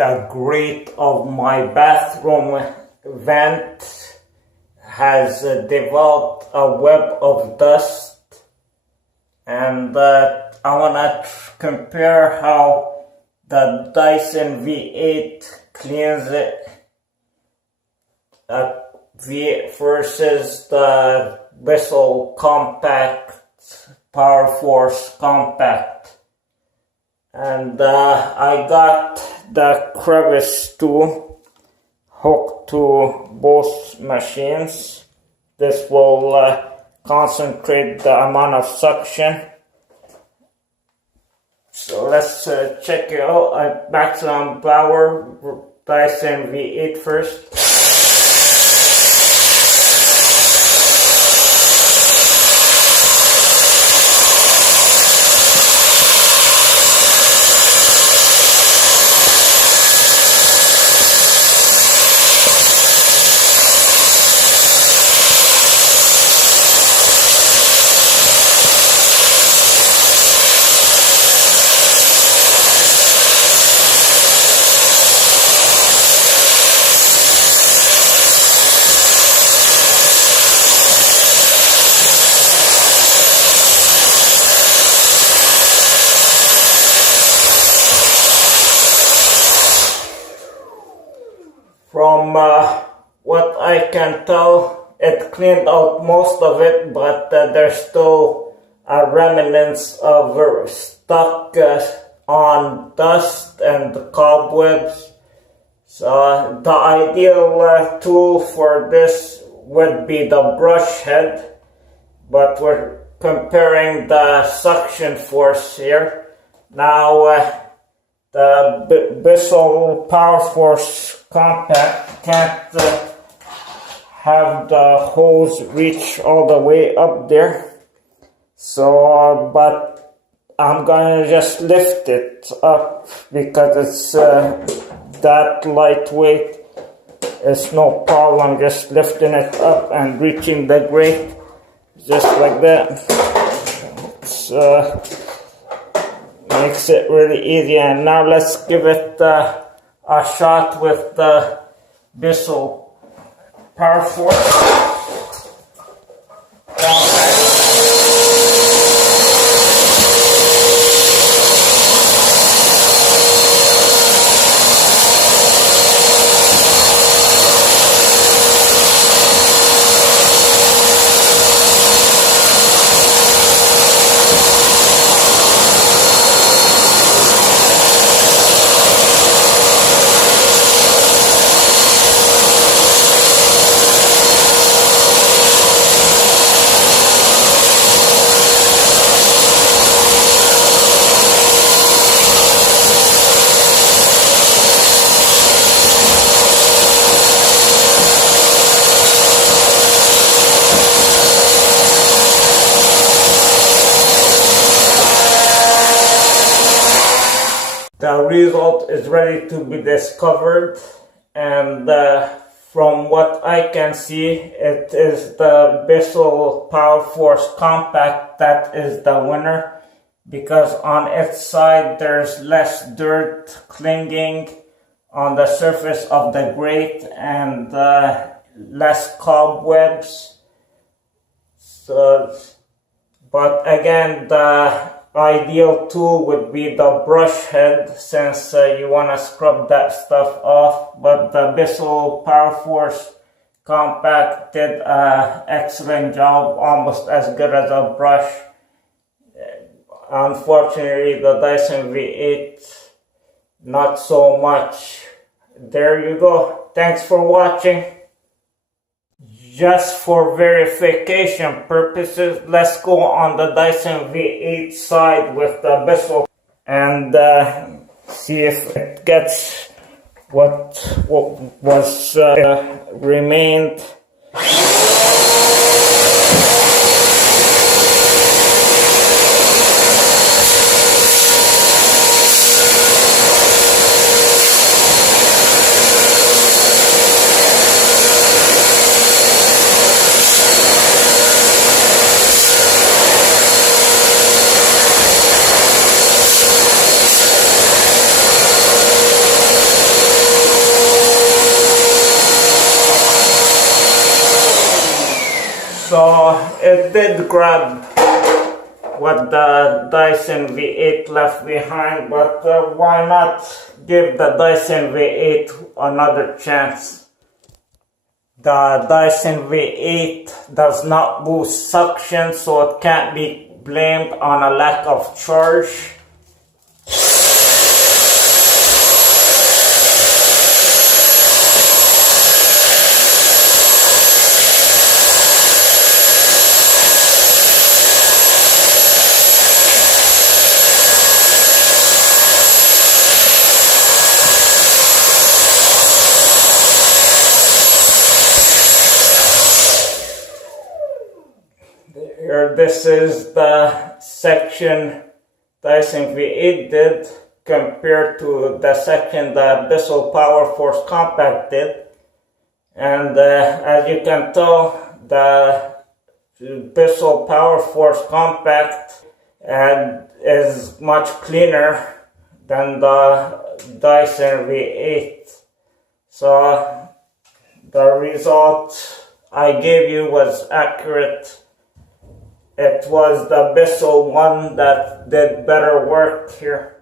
the grate of my bathroom vent has developed a web of dust, and I want to compare how the Dyson V8 cleans it versus the Bissell PowerForce Compact. And I got the crevice tool hooked to both machines. This will concentrate the amount of suction. So let's check it out. Maximum power Dyson V8 first. From what I can tell, it cleaned out most of it, but there's still remnants of stuck on dust and cobwebs. So the ideal tool for this would be the brush head, but we're comparing the suction force here. Now the Bissell PowerForce Compact can't have the hose reach all the way up there, so but I'm gonna just lift it up because it's that lightweight. It's no problem just lifting it up and reaching the grate just like that. It's makes it really easy. And now let's give it a shot with the Bissell PowerForce Compact. The result is ready to be discovered, and from what I can see, it is the Bissell PowerForce Compact that is the winner, because on its side there's less dirt clinging on the surface of the grate and less cobwebs. So, but again, the ideal tool would be the brush head, since you want to scrub that stuff off, but the Bissell PowerForce Compact did an excellent job, almost as good as a brush. Unfortunately, the Dyson V8, not so much. There you go. Thanks for watching. Just for verification purposes, let's go on the Dyson V8 side with the Bissell and see if it gets what was remained. it did grab what the Dyson V8 left behind, but why not give the Dyson V8 another chance? The Dyson V8 does not boost suction, so it can't be blamed on a lack of charge. Here, this is the section Dyson V8 did compared to the section that Bissell PowerForce Compact did. And as you can tell, the Bissell PowerForce Compact is much cleaner than the Dyson V8. So the result I gave you was accurate. It was the Bissell one that did better work here.